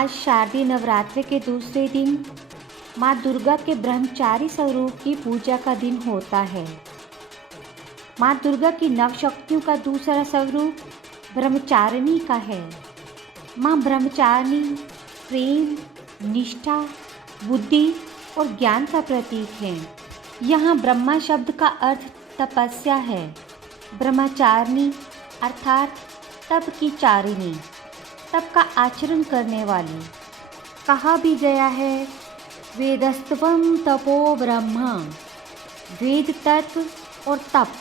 आज शारदीय नवरात्रि के दूसरे दिन माँ दुर्गा के ब्रह्मचारी स्वरूप की पूजा का दिन होता है। माँ दुर्गा की नव शक्तियों का दूसरा स्वरूप ब्रह्मचारिणी का है। माँ ब्रह्मचारिणी प्रेम, निष्ठा, बुद्धि और ज्ञान का प्रतीक है। यहाँ ब्रह्मा शब्द का अर्थ तपस्या है। ब्रह्मचारिणी अर्थात तप की चारिणी, तप का आचरण करने वाली। कहा भी गया है, वेदस्तवम तपो ब्रह्मा, वेद तत्व और तप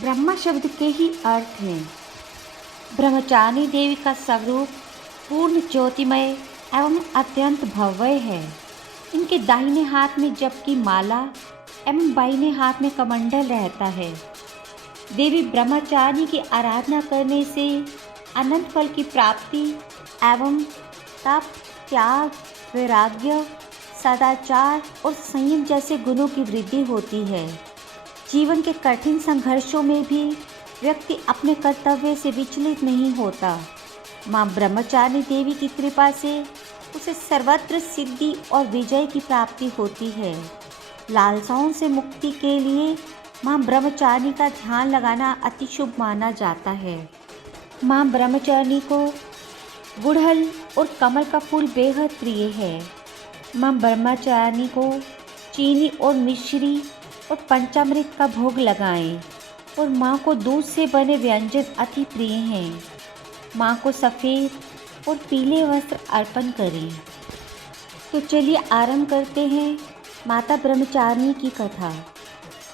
ब्रह्मा शब्द के ही अर्थ हैं। ब्रह्मचारिणी देवी का स्वरूप पूर्ण ज्योतिमय एवं अत्यंत भव्य है। इनके दाहिने हाथ में जप की माला एवं बाईने हाथ में कमंडल रहता है। देवी ब्रह्मचारिणी की आराधना करने से अनंत फल की प्राप्ति एवं तप, त्याग, वैराग्य, सदाचार और संयम जैसे गुणों की वृद्धि होती है। जीवन के कठिन संघर्षों में भी व्यक्ति अपने कर्तव्य से विचलित नहीं होता। माँ ब्रह्मचारिणी देवी की कृपा से उसे सर्वत्र सिद्धि और विजय की प्राप्ति होती है। लालसाओं से मुक्ति के लिए माँ ब्रह्मचारिणी का ध्यान लगाना अति शुभ माना जाता है। माँ ब्रह्मचारिणी को गुड़हल और कमल का फूल बेहद प्रिय है। माँ ब्रह्मचारिणी को चीनी और मिश्री और पंचामृत का भोग लगाएं और माँ को दूध से बने व्यंजन अति प्रिय हैं। माँ को सफ़ेद और पीले वस्त्र अर्पण करें। तो चलिए आरंभ करते हैं माता ब्रह्मचारिणी की कथा।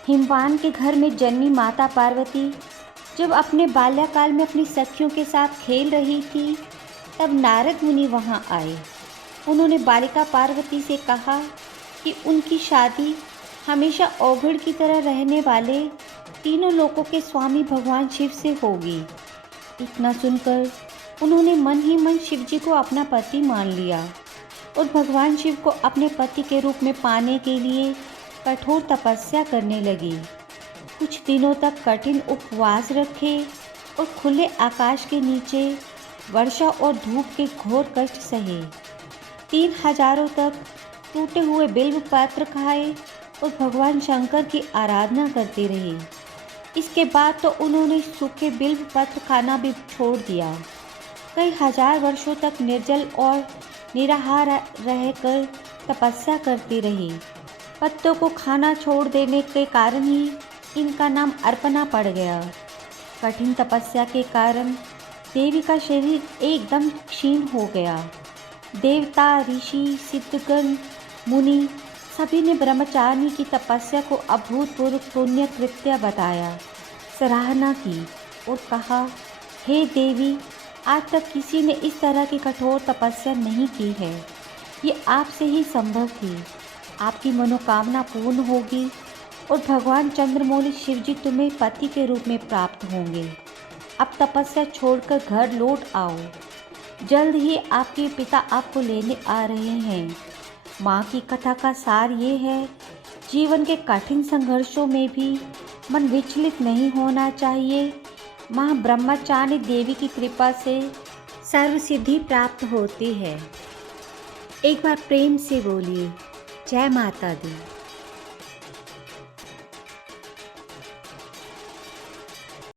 हिमवान के घर में जन्मी माता पार्वती जब अपने बाल्यकाल में अपनी सखियों के साथ खेल रही थी, तब नारद मुनि वहां आए। उन्होंने बालिका पार्वती से कहा कि उनकी शादी हमेशा औघड़ की तरह रहने वाले तीनों लोकों के स्वामी भगवान शिव से होगी। इतना सुनकर उन्होंने मन ही मन शिव जी को अपना पति मान लिया और भगवान शिव को अपने पति के रूप में पाने के लिए कठोर तपस्या करने लगी। कुछ दिनों तक कठिन उपवास रखे और खुले आकाश के नीचे वर्षा और धूप के घोर कष्ट सहे। 3000 तक टूटे हुए बिल्व पत्र खाए और भगवान शंकर की आराधना करते रहे। इसके बाद तो उन्होंने सूखे बिल्व पत्र खाना भी छोड़ दिया। कई हजार वर्षों तक निर्जल और निराहार रहकर तपस्या करती रही। पत्तों को खाना छोड़ देने के कारण ही इनका नाम अर्पणा पड़ गया। कठिन तपस्या के कारण देवी का शरीर एकदम क्षीण हो गया। देवता, ऋषि, सिद्धगण, मुनि सभी ने ब्रह्मचारिणी की तपस्या को अभूतपूर्व पुण्य कृत्य बताया, सराहना की और कहा, हे देवी, आज तक किसी ने इस तरह की कठोर तपस्या नहीं की है। ये आपसे ही संभव थी। आपकी मनोकामना पूर्ण होगी और भगवान चंद्रमौली शिव जी तुम्हें पति के रूप में प्राप्त होंगे। अब तपस्या छोड़कर घर लौट आओ। जल्द ही आपके पिता आपको लेने आ रहे हैं। माँ की कथा का सार ये है, जीवन के कठिन संघर्षों में भी मन विचलित नहीं होना चाहिए। माँ ब्रह्मचारिणी देवी की कृपा से सर्व सिद्धि प्राप्त होती है। एक बार प्रेम से बोलिए, जय माता दी।